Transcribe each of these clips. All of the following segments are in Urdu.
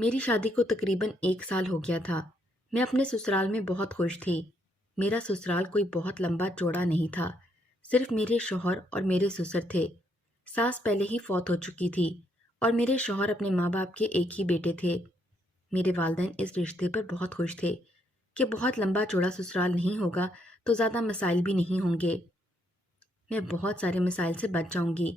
میری شادی کو تقریباً 1 سال ہو گیا تھا۔ میں اپنے سسرال میں بہت خوش تھی۔ میرا سسرال کوئی بہت لمبا چوڑا نہیں تھا، صرف میرے شوہر اور میرے سسر تھے۔ ساس پہلے ہی فوت ہو چکی تھی اور میرے شوہر اپنے ماں باپ کے ایک ہی بیٹے تھے۔ میرے والدین اس رشتے پر بہت خوش تھے کہ بہت لمبا چوڑا سسرال نہیں ہوگا تو زیادہ مسائل بھی نہیں ہوں گے۔ میں بہت سارے مسائل سے بچ جاؤں گی،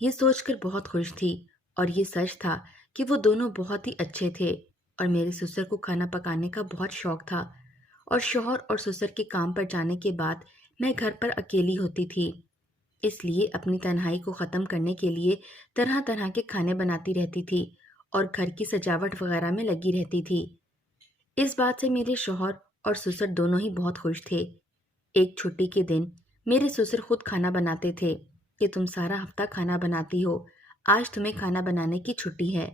یہ سوچ کر بہت خوش تھی۔ اور یہ سچ تھا کہ وہ دونوں بہت ہی اچھے تھے اور میرے سسر کو کھانا پکانے کا بہت شوق تھا، اور شوہر اور سسر کے کام پر جانے کے بعد میں گھر پر اکیلی ہوتی تھی۔ اس لیے اپنی تنہائی کو ختم کرنے کے لیے طرح طرح کے کھانے بناتی رہتی تھی اور گھر کی سجاوٹ وغیرہ میں لگی رہتی تھی۔ اس بات سے میرے شوہر اور سسر دونوں ہی بہت خوش تھے۔ ایک چھٹی کے دن میرے سسر خود کھانا بناتے تھے کہ تم سارا ہفتہ کھانا بناتی ہو، آج تمہیں کھانا بنانے کی چھٹی ہے۔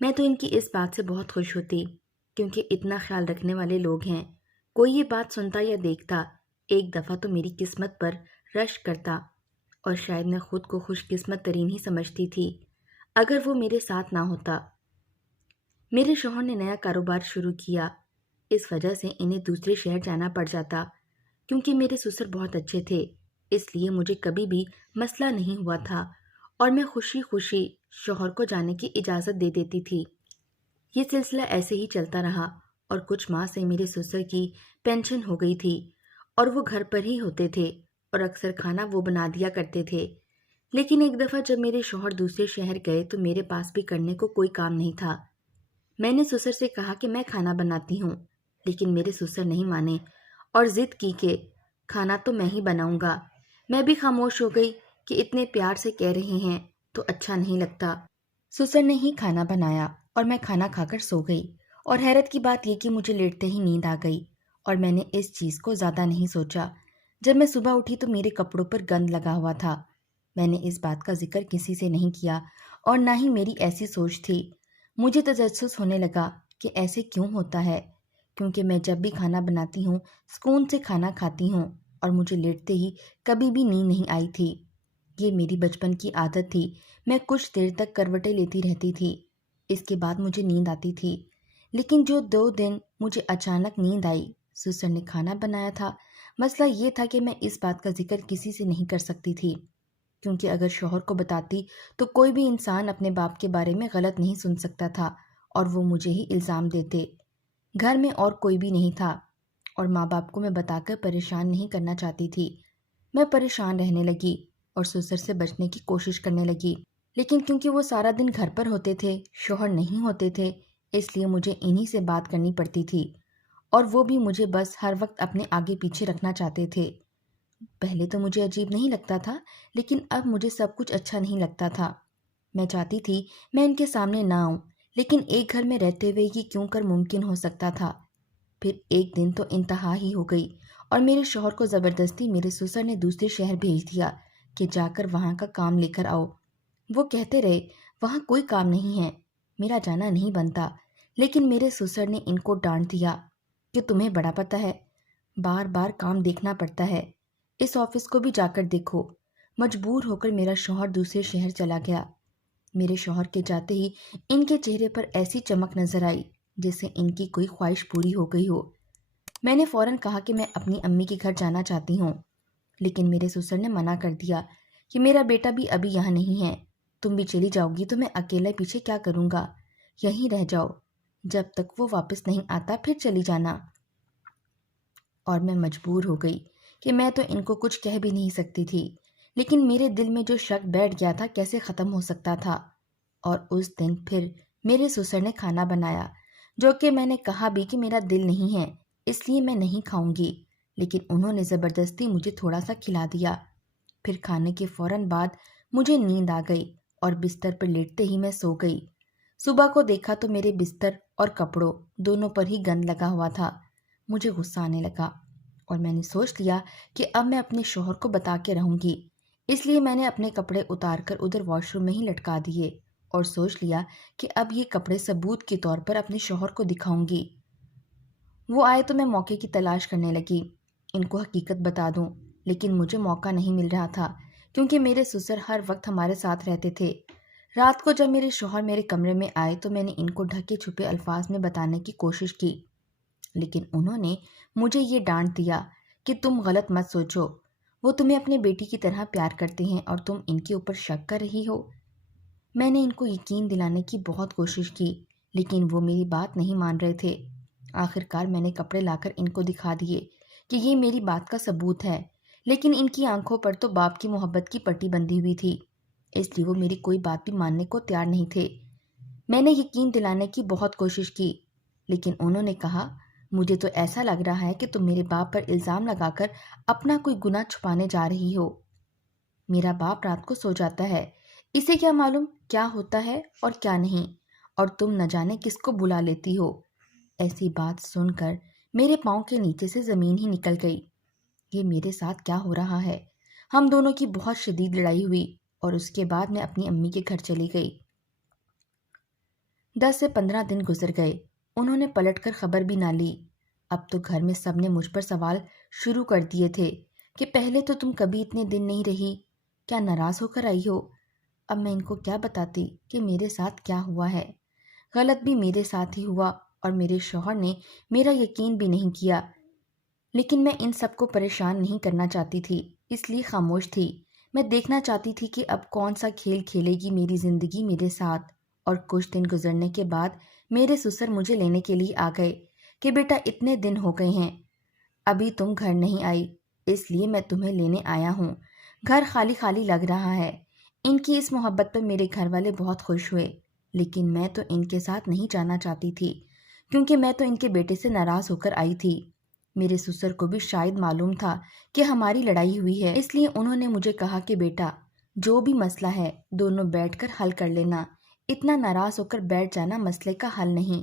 میں تو ان کی اس بات سے بہت خوش ہوتی کیونکہ اتنا خیال رکھنے والے لوگ ہیں۔ کوئی یہ بات سنتا یا دیکھتا ایک دفعہ تو میری قسمت پر رشک کرتا، اور شاید میں خود کو خوش قسمت ترین ہی سمجھتی تھی اگر وہ میرے ساتھ نہ ہوتا۔ میرے شوہر نے نیا کاروبار شروع کیا، اس وجہ سے انہیں دوسرے شہر جانا پڑ جاتا۔ کیونکہ میرے سسر بہت اچھے تھے اس لیے مجھے کبھی بھی مسئلہ نہیں ہوا تھا اور میں خوشی خوشی شوہر کو جانے کی اجازت دے دیتی تھی۔ یہ سلسلہ ایسے ہی چلتا رہا اور کچھ ماہ سے میرے سسر کی پینشن ہو گئی تھی اور وہ گھر پر ہی ہوتے تھے اور اکثر کھانا وہ بنا دیا کرتے تھے۔ لیکن ایک دفعہ جب میرے شوہر دوسرے شہر گئے تو میرے پاس بھی کرنے کو کوئی کام نہیں تھا۔ میں نے سسر سے کہا کہ میں کھانا بناتی ہوں، لیکن میرے سسر نہیں مانے اور ضد کی کہ کھانا تو میں ہی بناؤں گا۔ میں بھی خاموش ہو گئی کہ اتنے پیار سے کہہ رہے ہیں تو اچھا نہیں لگتا۔ سسر نے ہی کھانا بنایا اور میں کھانا کھا کر سو گئی، اور حیرت کی بات یہ کہ مجھے لیٹتے ہی نیند آ گئی اور میں نے اس چیز کو زیادہ نہیں سوچا۔ جب میں صبح اٹھی تو میرے کپڑوں پر گند لگا ہوا تھا۔ میں نے اس بات کا ذکر کسی سے نہیں کیا اور نہ ہی میری ایسی سوچ تھی۔ مجھے تجسس ہونے لگا کہ ایسے کیوں ہوتا ہے، کیونکہ میں جب بھی کھانا بناتی ہوں سکون سے کھانا کھاتی ہوں اور مجھے لیٹتے ہی کبھی بھی نیند نہیں آئی تھی۔ یہ میری بچپن کی عادت تھی۔ میں کچھ دیر تک کروٹیں لیتی رہتی تھی، اس کے بعد مجھے نیند آتی تھی۔ لیکن جو 2 دن مجھے اچانک نیند آئی، سسر نے کھانا بنایا تھا۔ مسئلہ یہ تھا کہ میں اس بات کا ذکر کسی سے نہیں کر سکتی تھی، کیونکہ اگر شوہر کو بتاتی تو کوئی بھی انسان اپنے باپ کے بارے میں غلط نہیں سن سکتا تھا اور وہ مجھے ہی الزام دیتے۔ گھر میں اور کوئی بھی نہیں تھا اور ماں باپ کو میں بتا کر پریشان نہیں کرنا چاہتی تھی۔ میں پریشان رہنے لگی اور سسر سے بچنے کی کوشش کرنے لگی، لیکن کیونکہ وہ سارا دن گھر پر ہوتے تھے، شوہر نہیں ہوتے تھے، اس لیے مجھے انہی سے بات کرنی پڑتی تھی، اور وہ بھی مجھے بس ہر وقت اپنے آگے پیچھے رکھنا چاہتے تھے۔ پہلے تو مجھے عجیب نہیں لگتا تھا، لیکن اب مجھے سب کچھ اچھا نہیں لگتا تھا۔ میں چاہتی تھی میں ان کے سامنے نہ آؤں، لیکن ایک گھر میں رہتے ہوئے یہ کیوں کر ممکن ہو سکتا تھا۔ پھر ایک دن تو انتہا ہی ہو گئی اور میرے شوہر کو زبردستی میرے سسر نے دوسرے شہر بھیج دیا کہ جا کر وہاں کا کام لے کر آؤ۔ وہ کہتے رہے وہاں کوئی کام نہیں ہے، میرا جانا نہیں بنتا، لیکن میرے سسر نے ان کو ڈانٹ دیا کہ تمہیں بڑا پتہ ہے، بار بار کام دیکھنا پڑتا ہے، اس آفس کو بھی جا کر دیکھو۔ مجبور ہو کر میرا شوہر دوسرے شہر چلا گیا۔ میرے شوہر کے جاتے ہی ان کے چہرے پر ایسی چمک نظر آئی جیسے ان کی کوئی خواہش پوری ہو گئی ہو۔ میں نے فوراً کہا کہ میں اپنی امی کے گھر جانا چاہتی ہوں، لیکن میرے سسر نے منع کر دیا کہ میرا بیٹا بھی ابھی یہاں نہیں ہے، تم بھی چلی جاؤ گی تو میں اکیلے پیچھے کیا کروں گا، یہیں رہ جاؤ، جب تک وہ واپس نہیں آتا پھر چلی جانا۔ اور میں مجبور ہو گئی کہ میں تو ان کو کچھ کہہ بھی نہیں سکتی تھی، لیکن میرے دل میں جو شک بیٹھ گیا تھا کیسے ختم ہو سکتا تھا۔ اور اس دن پھر میرے سسر نے کھانا بنایا، جو کہ میں نے کہا بھی کہ میرا دل نہیں ہے اس لیے میں نہیں کھاؤں گی، لیکن انہوں نے زبردستی مجھے تھوڑا سا کھلا دیا۔ پھر کھانے کے فوراً بعد مجھے نیند آ گئی اور بستر پر لیٹتے ہی میں سو گئی۔ صبح کو دیکھا تو میرے بستر اور کپڑوں دونوں پر ہی گند لگا ہوا تھا۔ مجھے غصہ آنے لگا اور میں نے سوچ لیا کہ اب میں اپنے شوہر کو بتا کے رہوں گی، اس لیے میں نے اپنے کپڑے اتار کر ادھر واش روم میں ہی لٹکا دیے اور سوچ لیا کہ اب یہ کپڑے ثبوت کے طور پر اپنے شوہر کو دکھاؤں گی۔ وہ آئے تو میں موقع کی تلاش کرنے لگی، ان کو حقیقت بتا دوں، لیکن مجھے موقع نہیں مل رہا تھا کیونکہ میرے سسر ہر وقت ہمارے ساتھ رہتے تھے۔ رات کو جب میرے شوہر میرے کمرے میں آئے تو میں نے ان کو ڈھکے چھپے الفاظ میں بتانے کی کوشش کی، لیکن انہوں نے مجھے یہ ڈانٹ دیا کہ تم غلط مت سوچو، وہ تمہیں اپنے بیٹی کی طرح پیار کرتے ہیں اور تم ان کے اوپر شک کر رہی ہو۔ میں نے ان کو یقین دلانے کی بہت کوشش کی، لیکن وہ میری بات نہیں مان رہے تھے۔ آخر کار میں نے کپڑے لا کر ان کو دکھا دیے کہ یہ میری بات کا ثبوت ہے، لیکن ان کی آنکھوں پر تو باپ کی محبت کی پٹی بندھی ہوئی تھی، اس لیے وہ میری کوئی بات بھی ماننے کو تیار نہیں تھے۔ میں نے یقین دلانے کی بہت کوشش کی، لیکن انہوں نے کہا، مجھے تو ایسا لگ رہا ہے کہ تم میرے باپ پر الزام لگا کر اپنا کوئی گناہ چھپانے جا رہی ہو۔ میرا باپ رات کو سو جاتا ہے، اسے کیا معلوم کیا ہوتا ہے اور کیا نہیں، اور تم نہ جانے کس کو بلا لیتی ہو۔ ایسی بات سن کر میرے پاؤں کے نیچے سے زمین ہی نکل گئی۔ یہ میرے ساتھ کیا ہو رہا ہے؟ ہم دونوں کی بہت شدید لڑائی ہوئی اور اس کے بعد میں اپنی امی کے گھر چلی گئی۔ 10 سے 15 دن گزر گئے، انہوں نے پلٹ کر خبر بھی نہ لی۔ اب تو گھر میں سب نے مجھ پر سوال شروع کر دیے تھے کہ پہلے تو تم کبھی اتنے دن نہیں رہی، کیا ناراض ہو کر آئی ہو؟ اب میں ان کو کیا بتاتی کہ میرے ساتھ کیا ہوا ہے؟ غلط بھی میرے ساتھ ہی ہوا اور میرے شوہر نے میرا یقین بھی نہیں کیا، لیکن میں ان سب کو پریشان نہیں کرنا چاہتی تھی، اس لیے خاموش تھی۔ میں دیکھنا چاہتی تھی کہ اب کون سا کھیل کھیلے گی میری زندگی میرے ساتھ۔ اور کچھ دن گزرنے کے بعد میرے سسر مجھے لینے کے لیے آ گئے کہ بیٹا اتنے دن ہو گئے ہیں، ابھی تم گھر نہیں آئی، اس لیے میں تمہیں لینے آیا ہوں۔ گھر خالی خالی لگ رہا ہے۔ ان کی اس محبت پر میرے گھر والے بہت خوش ہوئے، لیکن میں تو ان کے ساتھ نہیں جانا چاہتی تھی، کیونکہ میں تو ان کے بیٹے سے ناراض ہو کر آئی تھی۔ میرے سسر کو بھی شاید معلوم تھا کہ ہماری لڑائی ہوئی ہے، اس لیے انہوں نے مجھے کہا کہ بیٹا جو بھی مسئلہ ہے دونوں بیٹھ کر حل کر لینا، اتنا ناراض ہو کر بیٹھ جانا مسئلے کا حل نہیں۔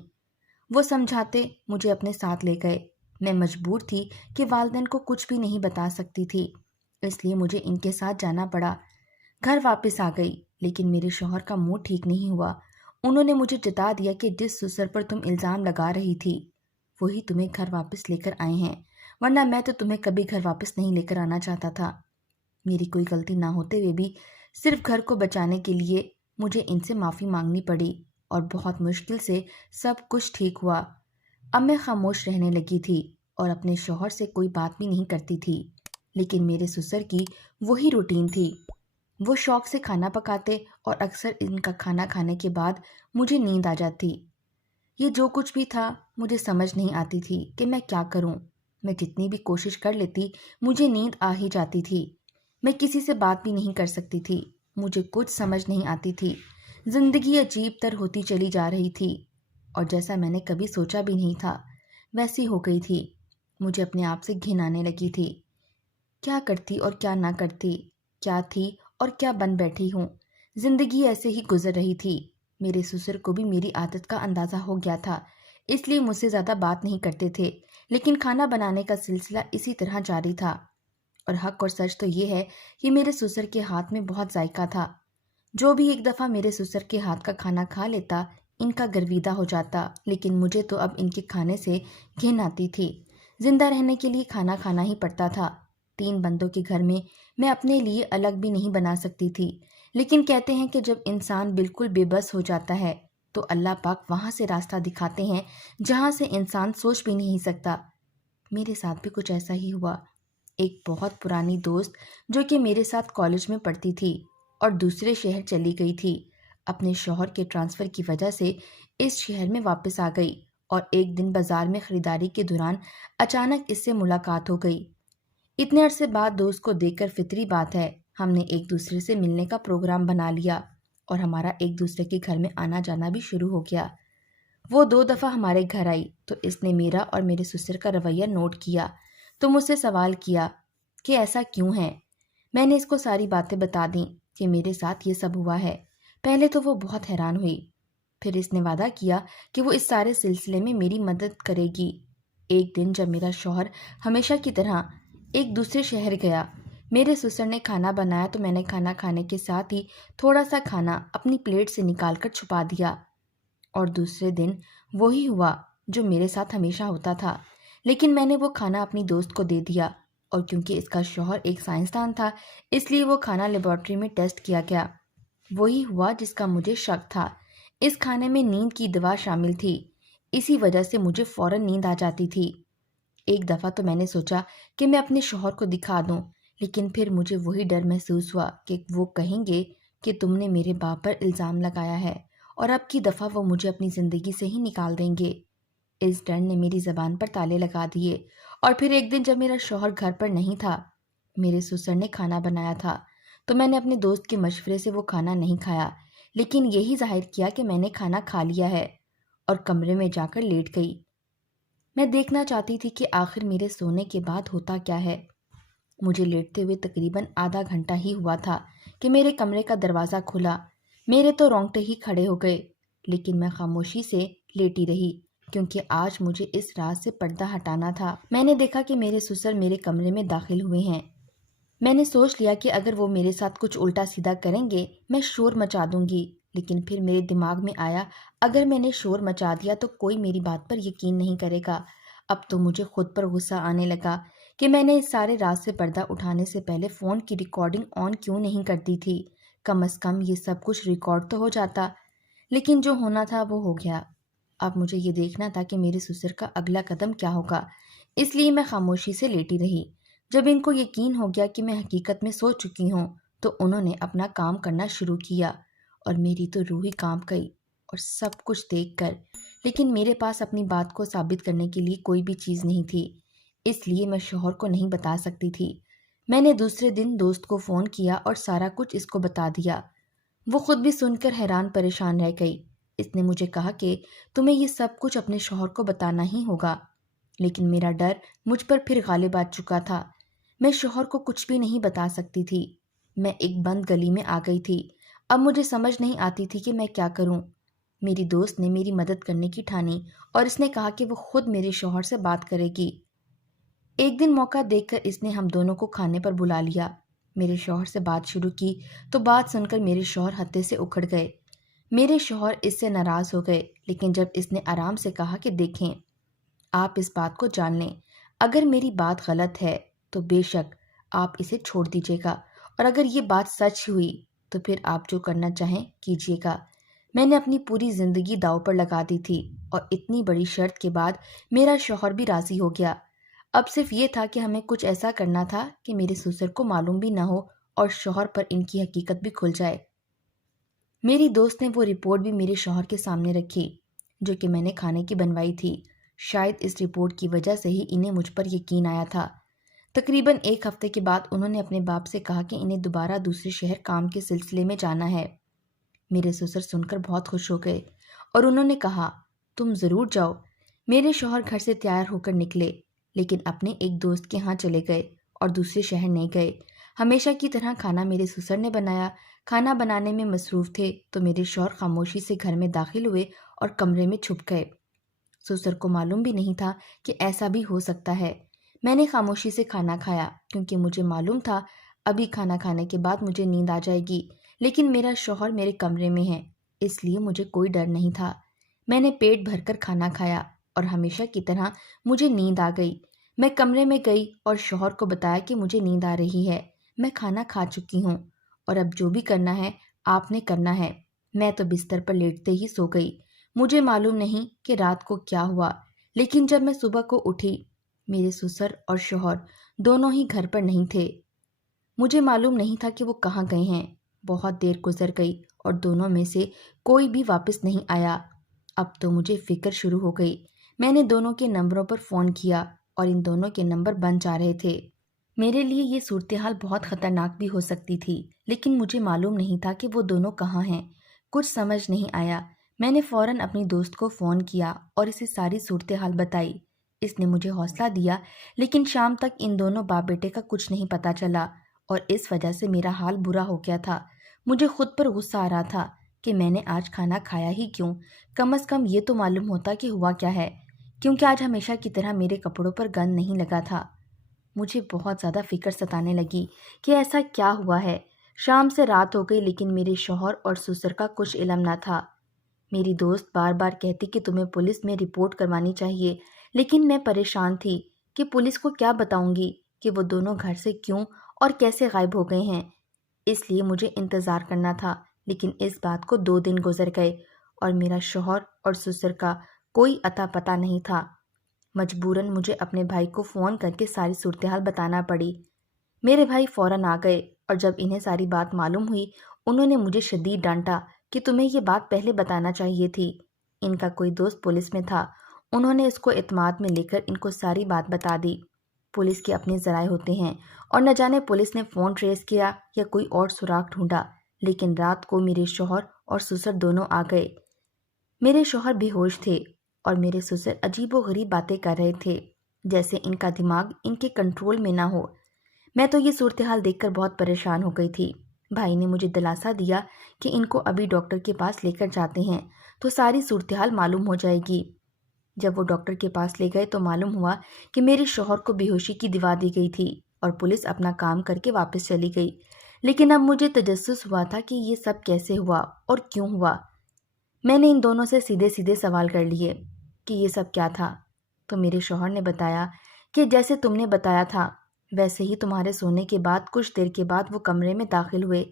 وہ سمجھاتے مجھے اپنے ساتھ لے گئے۔ میں مجبور تھی کہ والدین کو کچھ بھی نہیں بتا سکتی تھی، اس لیے مجھے ان کے ساتھ جانا پڑا۔ گھر واپس آ گئی، لیکن میرے شوہر کا موڈ ٹھیک نہیں ہوا۔ انہوں نے مجھے جتا دیا کہ جس سسر پر تم الزام لگا رہی تھی وہی تمہیں گھر واپس لے کر آئے ہیں، ورنہ میں تو تمہیں کبھی گھر واپس نہیں لے کر آنا چاہتا تھا۔ میری کوئی غلطی نہ ہوتے ہوئے بھی صرف گھر کو بچانے کے لیے مجھے ان سے معافی مانگنی پڑی اور بہت مشکل سے سب کچھ ٹھیک ہوا۔ اب میں خاموش رہنے لگی تھی اور اپنے شوہر سے کوئی بات بھی نہیں کرتی تھی، لیکن میرے سسر کی وہی روٹین تھی۔ وہ شوق سے کھانا پکاتے اور اکثر ان کا کھانا کھانے کے بعد مجھے نیند آ جاتی۔ یہ جو کچھ بھی تھا مجھے سمجھ نہیں آتی تھی کہ میں کیا کروں۔ میں جتنی بھی کوشش کر لیتی مجھے نیند آ ہی جاتی تھی۔ میں کسی سے بات بھی نہیں کر سکتی تھی، مجھے کچھ سمجھ نہیں آتی تھی۔ زندگی عجیب تر ہوتی چلی جا رہی تھی اور جیسا میں نے کبھی سوچا بھی نہیں تھا ویسی ہو گئی تھی۔ مجھے اپنے آپ سے گھن آنے لگی تھی۔ کیا کرتی اور کیا نہ کرتی، کیا تھی اور کیا بن بیٹھی ہوں۔ زندگی ایسے ہی گزر رہی تھی۔ میرے سسر کو بھی میری عادت کا اندازہ ہو گیا تھا، اس لیے مجھ سے زیادہ بات نہیں کرتے تھے، لیکن کھانا بنانے کا سلسلہ اسی طرح جاری تھا۔ اور حق اور سچ تو یہ ہے کہ میرے سسر کے ہاتھ میں بہت ذائقہ تھا۔ جو بھی ایک دفعہ میرے سسر کے ہاتھ کا کھانا کھا لیتا ان کا گرویدہ ہو جاتا، لیکن مجھے تو اب ان کے کھانے سے گھن آتی تھی۔ زندہ رہنے کے لیے کھانا کھانا ہی پڑتا تھا۔ 3 بندوں کے گھر میں اپنے لیے الگ بھی نہیں بنا سکتی تھی، لیکن کہتے ہیں کہ جب انسان بالکل بے بس ہو جاتا ہے تو اللہ پاک وہاں سے راستہ دکھاتے ہیں جہاں سے انسان سوچ بھی نہیں سکتا۔ میرے ساتھ بھی کچھ ایسا ہی ہوا۔ ایک بہت پرانی دوست جو کہ میرے ساتھ کالج میں پڑھتی تھی اور دوسرے شہر چلی گئی تھی، اپنے شوہر کے ٹرانسفر کی وجہ سے اس شہر میں واپس آ گئی اور ایک دن بازار میں خریداری کے دوران اچانک اس سے ملاقات ہو گئی۔ اتنے عرصے بعد دوست کو دیکھ کر فطری بات ہے ہم نے ایک دوسرے سے ملنے کا پروگرام بنا لیا اور ہمارا ایک دوسرے کے گھر میں آنا جانا بھی شروع ہو گیا۔ وہ 2 دفعہ ہمارے گھر آئی تو اس نے میرا اور میرے سسر کا رویہ نوٹ کیا تو مجھ سے سوال کیا کہ ایسا کیوں ہے۔ میں نے اس کو ساری باتیں بتا دیں کہ میرے ساتھ یہ سب ہوا ہے۔ پہلے تو وہ بہت حیران ہوئی، پھر اس نے وعدہ کیا کہ وہ اس سارے سلسلے میں میری مدد کرے گی۔ ایک دن جب میرا شوہر ہمیشہ کی طرح ایک دوسرے شہر گیا، میرے سسر نے کھانا بنایا تو میں نے کھانا کھانے کے ساتھ ہی تھوڑا سا کھانا اپنی پلیٹ سے نکال کر چھپا دیا، اور دوسرے دن وہی ہوا جو میرے ساتھ ہمیشہ ہوتا تھا، لیکن میں نے وہ کھانا اپنی دوست کو دے دیا، اور کیونکہ اس کا شوہر ایک سائنسدان تھا اس لیے وہ کھانا لیبارٹری میں ٹیسٹ کیا گیا۔ وہی ہوا جس کا مجھے شک تھا۔ اس کھانے میں نیند کی دوا شامل تھی، اسی وجہ سے مجھے فوراً نیند آ جاتی تھی۔ ایک دفعہ تو میں نے سوچا کہ میں اپنے شوہر کو دکھا دوں، لیکن پھر مجھے وہی ڈر محسوس ہوا کہ وہ کہیں گے کہ تم نے میرے باپ پر الزام لگایا ہے اور اب کی دفعہ وہ مجھے اپنی زندگی سے ہی نکال دیں گے۔ اس ڈر نے میری زبان پر تالے لگا دیے، اور پھر ایک دن جب میرا شوہر گھر پر نہیں تھا، میرے سسر نے کھانا بنایا تھا، تو میں نے اپنے دوست کے مشورے سے وہ کھانا نہیں کھایا، لیکن یہی ظاہر کیا کہ میں نے کھانا کھا لیا ہے، اور کمرے میں جا کر لیٹ گئی۔ میں دیکھنا چاہتی تھی کہ آخر میرے سونے کے بعد ہوتا کیا ہے۔ مجھے لیٹتے ہوئے تقریباً آدھا گھنٹہ ہی ہوا تھا کہ میرے کمرے کا دروازہ کھلا۔ میرے تو رونگٹے ہی کھڑے ہو گئے، لیکن میں خاموشی سے لیٹی رہی، کیونکہ آج مجھے اس راز سے پردہ ہٹانا تھا۔ میں نے دیکھا کہ میرے سسر میرے کمرے میں داخل ہوئے ہیں۔ میں نے سوچ لیا کہ اگر وہ میرے ساتھ کچھ الٹا سیدھا کریں گے میں شور مچا دوں گی، لیکن پھر میرے دماغ میں آیا اگر میں نے شور مچا دیا تو کوئی میری بات پر یقین نہیں کرے گا۔ اب تو مجھے خود پر غصہ آنے لگا کہ میں نے اس سارے راز سے پردہ اٹھانے سے پہلے فون کی ریکارڈنگ آن کیوں نہیں کرتی تھی۔ کم از کم یہ سب کچھ ریکارڈ تو ہو جاتا، لیکن جو ہونا تھا وہ ہو گیا۔ اب مجھے یہ دیکھنا تھا کہ میرے سسر کا اگلا قدم کیا ہوگا، اس لیے میں خاموشی سے لیٹی رہی۔ جب ان کو یقین ہو گیا کہ میں حقیقت میں سو چکی ہوں تو انہوں نے اپنا کام کرنا شروع کیا، اور میری تو روح ہی کانپ گئی اور سب کچھ دیکھ کر، لیکن میرے پاس اپنی بات کو ثابت کرنے کے لیے کوئی بھی چیز نہیں تھی، اس لیے میں شوہر کو نہیں بتا سکتی تھی۔ میں نے دوسرے دن دوست کو فون کیا اور سارا کچھ اس کو بتا دیا۔ وہ خود بھی سن کر حیران پریشان رہ گئی۔ اس نے مجھے کہا کہ تمہیں یہ سب کچھ اپنے شوہر کو بتانا ہی ہوگا، لیکن میرا ڈر مجھ پر پھر غالب آ چکا تھا۔ میں شوہر کو کچھ بھی نہیں بتا سکتی تھی۔ میں ایک بند گلی میں آ گئی تھی۔ اب مجھے سمجھ نہیں آتی تھی کہ میں کیا کروں۔ میری دوست نے میری مدد کرنے کی ٹھانی اور اس نے کہا کہ وہ خود میرے شوہر سے بات کرے گی۔ ایک دن موقع دیکھ کر اس نے ہم دونوں کو کھانے پر بلا لیا۔ میرے شوہر سے بات شروع کی تو بات سن کر میرے شوہر ہتے سے اکھڑ گئے۔ میرے شوہر اس سے ناراض ہو گئے، لیکن جب اس نے آرام سے کہا کہ دیکھیں، آپ اس بات کو جان لیں، اگر میری بات غلط ہے تو بے شک آپ اسے چھوڑ دیجیے گا، اور اگر یہ بات سچ ہوئی تو پھر آپ جو کرنا چاہیں کیجیے گا۔ میں نے اپنی پوری زندگی داؤ پر لگا دی تھی، اور اتنی بڑی شرط کے بعد میرا شوہر بھی راضی ہو گیا۔ اب صرف یہ تھا کہ ہمیں کچھ ایسا کرنا تھا کہ میرے سسر کو معلوم بھی نہ ہو اور شوہر پر ان کی حقیقت بھی کھل جائے۔ میری دوست نے وہ رپورٹ بھی میرے شوہر کے سامنے رکھی جو کہ میں نے کھانے کی بنوائی تھی۔ شاید اس رپورٹ کی وجہ سے ہی انہیں مجھ پر یقین آیا تھا۔ تقریباً ایک ہفتے کے بعد انہوں نے اپنے باپ سے کہا کہ انہیں دوبارہ دوسرے شہر کام کے سلسلے میں جانا ہے۔ میرے سسر سن کر بہت خوش ہو گئے اور انہوں نے کہا تم ضرور جاؤ۔ میرے شوہر گھر سے تیار ہو کر نکلے، لیکن اپنے ایک دوست کے ہاں چلے گئے اور دوسرے شہر نہیں گئے۔ ہمیشہ کی طرح کھانا میرے سسر نے بنایا۔ کھانا بنانے میں مصروف تھے تو میرے شوہر خاموشی سے گھر میں داخل ہوئے اور کمرے میں چھپ گئے۔ سسر کو معلوم بھی نہیں تھا کہ ایسا بھی ہو سکتا ہے۔ میں نے خاموشی سے کھانا کھایا کیونکہ مجھے معلوم تھا ابھی کھانا کھانے کے بعد مجھے نیند آ جائے گی، لیکن میرا شوہر میرے کمرے میں ہے، اس لیے مجھے کوئی ڈر نہیں تھا۔ میں نے پیٹ بھر کر کھانا کھایا اور ہمیشہ کی طرح مجھے نیند آ گئی۔ میں کمرے میں گئی اور شوہر کو بتایا کہ مجھے نیند آ رہی ہے، میں کھانا کھا چکی ہوں اور اب جو بھی کرنا ہے آپ نے کرنا ہے۔ میں تو بستر پر لیٹتے ہی سو گئی۔ مجھے معلوم نہیں کہ رات کو کیا ہوا، لیکن جب میں صبح کو اٹھی میرے سسر اور شوہر دونوں ہی گھر پر نہیں تھے۔ مجھے معلوم نہیں تھا کہ وہ کہاں گئے ہیں۔ بہت دیر گزر گئی اور دونوں میں سے کوئی بھی واپس نہیں آیا۔ اب تو مجھے فکر شروع ہو گئی۔ میں نے دونوں کے نمبروں پر فون کیا اور ان دونوں کے نمبر بند جا رہے تھے۔ میرے لیے یہ صورتحال بہت خطرناک بھی ہو سکتی تھی، لیکن مجھے معلوم نہیں تھا کہ وہ دونوں کہاں ہیں۔ کچھ سمجھ نہیں آیا۔ میں نے فوراً اپنی دوست کو فون کیا اور اسے ساری صورتحال بتائی۔ اس نے مجھے حوصلہ دیا، لیکن شام تک ان دونوں باپ بیٹے کا کچھ نہیں پتہ چلا اور اس وجہ سے میرا حال برا ہو گیا تھا۔ مجھے خود پر غصہ آ رہا تھا کہ میں نے آج کھانا کھایا ہی کیوں؟ کم از کم یہ تو معلوم ہوتا کہ ہوا کیا ہے، کیونکہ آج ہمیشہ کی طرح میرے کپڑوں پر گند نہیں لگا تھا۔ مجھے بہت زیادہ فکر ستانے لگی کہ ایسا کیا ہوا ہے۔ شام سے رات ہو گئی لیکن میرے شوہر اور سسر کا کچھ علم نہ تھا۔ میری دوست بار بار کہتی کہ تمہیں پولیس میں رپورٹ کروانی چاہیے، لیکن میں پریشان تھی کہ پولیس کو کیا بتاؤں گی کہ وہ دونوں گھر سے کیوں اور کیسے غائب ہو گئے ہیں۔ اس لیے مجھے انتظار کرنا تھا لیکن اس بات کو 2 دن گزر گئے اور میرا شوہر اور سسر کا کوئی اتا پتہ نہیں تھا۔ مجبوراً مجھے اپنے بھائی کو فون کر کے ساری صورتحال بتانا پڑی۔ میرے بھائی فوراً آ گئے اور جب انہیں ساری بات معلوم ہوئی انہوں نے مجھے شدید ڈانٹا کہ تمہیں یہ بات پہلے بتانا چاہیے تھی۔ ان کا کوئی دوست پولیس میں تھا، انہوں نے اس کو اعتماد میں لے کر ان کو ساری بات بتا دی۔ پولیس کے اپنے ذرائع ہوتے ہیں اور نہ جانے پولیس نے فون ٹریس کیا یا کوئی اور سراغ ڈھونڈا، لیکن رات کو میرے شوہر اور سسر دونوں آ گئے۔ میرے شوہر بے ہوش تھے اور میرے سسر عجیب و غریب باتیں کر رہے تھے، جیسے ان کا دماغ ان کے کنٹرول میں نہ ہو۔ میں تو یہ صورتحال دیکھ کر بہت پریشان ہو گئی تھی۔ بھائی نے مجھے دلاسا دیا کہ ان کو ابھی ڈاکٹر کے پاس لے کر جاتے ہیں تو ساری صورتحال معلوم ہو جائے گی۔ جب وہ ڈاکٹر کے پاس لے گئے تو معلوم ہوا کہ میرے شوہر کو بے ہوشی کی دوا دی گئی تھی اور پولیس اپنا کام کر کے واپس چلی گئی۔ لیکن اب مجھے تجسس ہوا تھا کہ یہ سب کیسے ہوا اور کیوں ہوا۔ میں نے ان دونوں سے سیدھے سیدھے سوال کر لیے کہ یہ سب کیا تھا، تو میرے شوہر نے بتایا کہ جیسے تم نے بتایا تھا ویسے ہی تمہارے سونے کے بعد کچھ دیر کے بعد وہ کمرے میں داخل ہوئے۔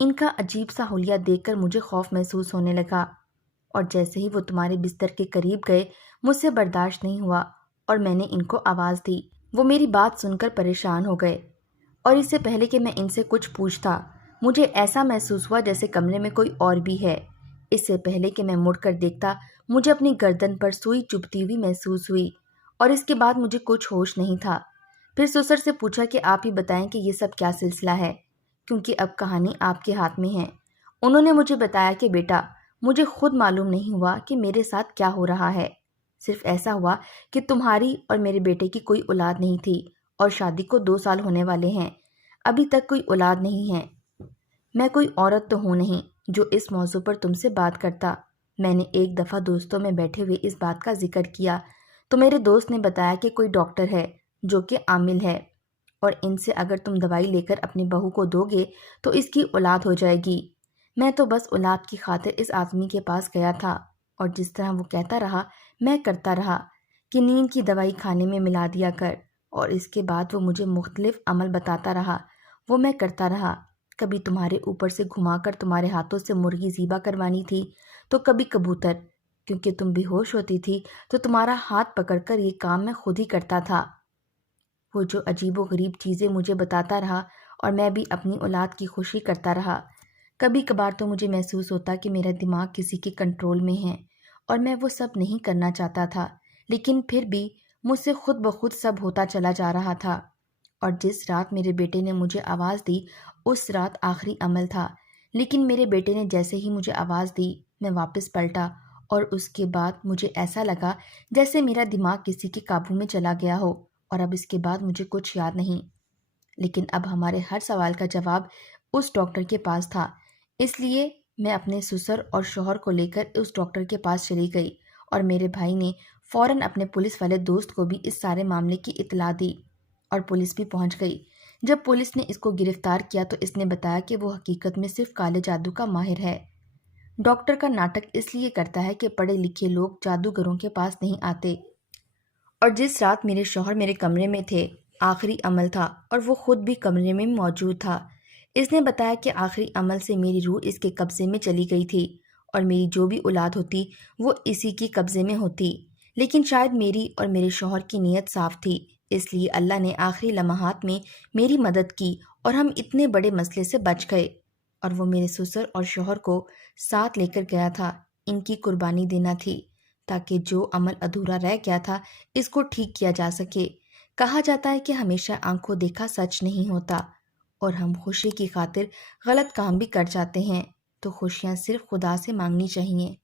ان کا عجیب سا حلیہ دیکھ کر مجھے خوف محسوس ہونے لگا، اور جیسے ہی وہ تمہارے بستر کے قریب گئے مجھ سے برداشت نہیں ہوا اور میں نے ان کو آواز دی۔ وہ میری بات سن کر پریشان ہو گئے، اور اس سے پہلے کہ میں ان سے کچھ پوچھتا مجھے ایسا محسوس ہوا جیسے کمرے میں کوئی اور بھی ہے۔ اس سے پہلے کہ میں مڑ کر دیکھتا مجھے اپنی گردن پر سوئی چبھتی ہوئی محسوس ہوئی، اور اس کے بعد مجھے کچھ ہوش نہیں تھا۔ پھر سسر سے پوچھا کہ آپ ہی بتائیں کہ یہ سب کیا سلسلہ ہے، کیونکہ اب کہانی آپ کے ہاتھ میں ہے۔ انہوں نے مجھے بتایا کہ بیٹا مجھے خود معلوم نہیں ہوا کہ میرے ساتھ کیا ہو رہا ہے، صرف ایسا ہوا کہ تمہاری اور میرے بیٹے کی کوئی اولاد نہیں تھی اور شادی کو 2 سال ہونے والے ہیں، ابھی تک کوئی اولاد نہیں ہے۔ میں کوئی عورت تو ہوں نہیں جو اس موضوع پر تم سے بات کرتا۔ میں نے ایک دفعہ دوستوں میں بیٹھے ہوئے اس بات کا ذکر کیا تو میرے دوست نے بتایا کہ کوئی ڈاکٹر ہے جو کہ عامل ہے، اور ان سے اگر تم دوائی لے کر اپنی بہو کو دو گے تو اس کی اولاد ہو جائے گی۔ میں تو بس اولاد کی خاطر اس آدمی کے پاس گیا تھا، اور جس طرح وہ کہتا رہا میں کرتا رہا کہ نیند کی دوائی کھانے میں ملا دیا کر، اور اس کے بعد وہ مجھے مختلف عمل بتاتا رہا، وہ میں کرتا رہا۔ کبھی تمہارے اوپر سے گھما کر تمہارے ہاتھوں سے مرغی ذبح کروانی تھی تو کبھی کبوتر، کیونکہ تم بے ہوش ہوتی تھی تو تمہارا ہاتھ پکڑ کر یہ کام میں خود ہی کرتا تھا۔ وہ جو عجیب و غریب چیزیں مجھے بتاتا رہا اور میں بھی اپنی اولاد کی خوشی کرتا رہا۔ کبھی کبھار تو مجھے محسوس ہوتا کہ میرا دماغ کسی کے کنٹرول میں ہے اور میں وہ سب نہیں کرنا چاہتا تھا، لیکن پھر بھی مجھ سے خود بخود سب ہوتا چلا جا رہا تھا۔ اور جس رات میرے بیٹے نے مجھے آواز دی اس رات آخری عمل تھا، لیکن میرے بیٹے نے جیسے ہی مجھے آواز دی میں واپس پلٹا، اور اس کے بعد مجھے ایسا لگا جیسے میرا دماغ کسی کے قابو میں چلا گیا ہو، اور اب اس کے بعد مجھے کچھ یاد نہیں۔ لیکن اب ہمارے ہر سوال کا جواب اس ڈاکٹر کے پاس تھا، اس لیے میں اپنے سسر اور شوہر کو لے کر اس ڈاکٹر کے پاس چلی گئی، اور میرے بھائی نے فوراً اپنے پولیس والے دوست کو بھی اس سارے معاملے کی اطلاع دی، اور پولیس بھی پہنچ گئی۔ جب پولیس نے اس کو گرفتار کیا تو اس نے بتایا کہ وہ حقیقت میں صرف کالے جادو کا ماہر ہے۔ ڈاکٹر کا ناٹک اس لیے کرتا ہے کہ پڑھے لکھے لوگ جادوگروں کے پاس نہیں آتے۔ اور جس رات میرے شوہر میرے کمرے میں تھے آخری عمل تھا، اور وہ خود بھی کمرے میں موجود تھا۔ اس نے بتایا کہ آخری عمل سے میری روح اس کے قبضے میں چلی گئی تھی، اور میری جو بھی اولاد ہوتی وہ اسی کی قبضے میں ہوتی، لیکن شاید میری اور میرے شوہر کی نیت صاف تھی، اس لیے اللہ نے آخری لمحات میں میری مدد کی اور ہم اتنے بڑے مسئلے سے بچ گئے۔ اور وہ میرے سسر اور شوہر کو ساتھ لے کر گیا تھا، ان کی قربانی دینا تھی تاکہ جو عمل ادھورا رہ گیا تھا اس کو ٹھیک کیا جا سکے۔ کہا جاتا ہے کہ ہمیشہ آنکھوں دیکھا سچ نہیں ہوتا، اور ہم خوشی کی خاطر غلط کام بھی کر جاتے ہیں، تو خوشیاں صرف خدا سے مانگنی چاہیے۔